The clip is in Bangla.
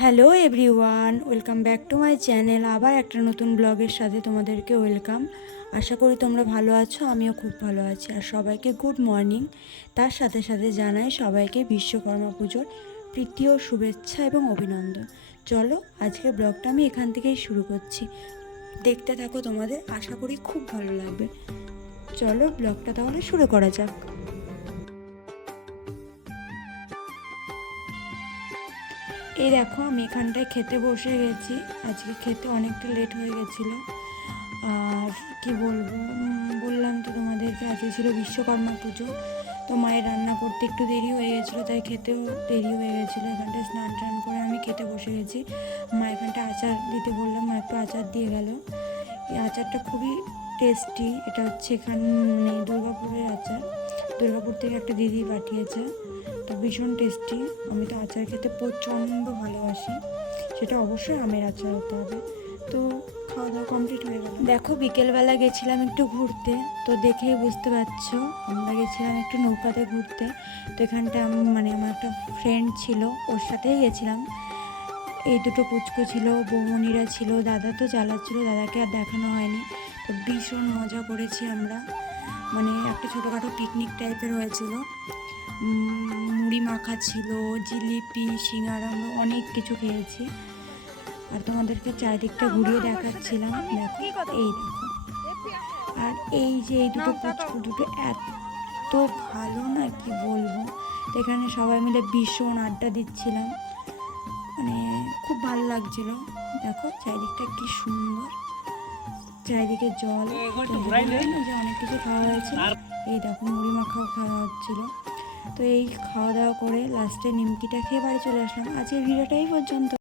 Hello everyone, welcome back to my channel. আবার একটা নতুন ব্লগের সাথে তোমাদেরকে ওয়েলকাম। আশা করি তোমরা ভালো আছো, আমিও খুব ভালো আছি। আর সবাইকে গুড মর্নিং। তার সাথে সাথে জানাই সবাইকে বিশ্বকর্মা পুজোর প্রীতি ও শুভেচ্ছা এবং অভিনন্দন। চলো আজকের ব্লগটা আমি এখান থেকেই শুরু করছি, দেখতে থাকো, তোমাদের আশা করি খুব ভালো লাগবে। চলো ব্লগটা তাহলে শুরু করা যাক। এই দেখো আমি এখানটায় খেতে বসে গেছি। আজকে খেতে অনেকটা লেট হয়ে গেছিলো। আর কি বলবো, বললাম তো তোমাদেরকে আজকে ছিল বিশ্বকর্মা পুজো, তো মায়ের রান্না করতে একটু দেরি হয়ে গেছিলো, তাই খেতেও দেরি হয়ে গেছিলো। এখানটায় স্নান টান করে আমি খেতে বসে গেছি। মা এখানটা আচার দিতে বললাম, মা একটু আচার দিয়ে গেল। এই আচারটা খুবই টেস্টি। এটা হচ্ছে এখানে মানে দুর্গাপুরের আচার, দুর্গাপুর থেকে একটা দিদি পাঠিয়েছে। তো ভীষণ টেস্টি। আমি তো আচার খেতে প্রচণ্ড ভালোবাসি, সেটা অবশ্যই আমের আচার হতে হবে। তো খাওয়া দাওয়া কমপ্লিট হয়ে গেল। দেখো বিকেলবেলা গেছিলাম একটু ঘুরতে, তো দেখেই বুঝতে পারছো আমরা গেছিলাম একটু নৌকাতে ঘুরতে। তো এখানটা মানে আমার একটা ফ্রেন্ড ছিল, ওর সাথেই গেছিলাম। এই দুটো পুচকু ছিল, বৌমনিরা ছিল, দাদা তো চালাচ্ছিল, দাদাকে আর দেখানো হয়নি। তো ভীষণ মজা করেছি আমরা, মানে একটা ছোটোখাটো পিকনিক টাইপের হয়েছিল। মুড়ি মাখা ছিল, জিলিপি, সিঙ্গারা, আমরা অনেক কিছু খেয়েছি। আর তোমাদেরকে চারিদিকটা ঘুরিয়ে দেখাচ্ছিলাম। দেখো এই দেখো, আর এই যে এই দুটো পুচকু দুটো এত ভালো না কি বলবো। তো এখানে সবাই মিলে ভীষণ আড্ডা দিচ্ছিলাম, মানে খুব ভালো লাগছিল। দেখো চারিদিকটা কি সুন্দর, চারিদিকে জল, যে অনেক কিছু খাওয়া হয়েছে। এই দেখো মুড়ি মাখাও খাওয়া হচ্ছিল। তো এই খাওয়া দাওয়া করে লাস্টে নিমকিটা খেয়ে বাড়ি চলে আসলাম। আজকের ভিডিওটা এই পর্যন্ত।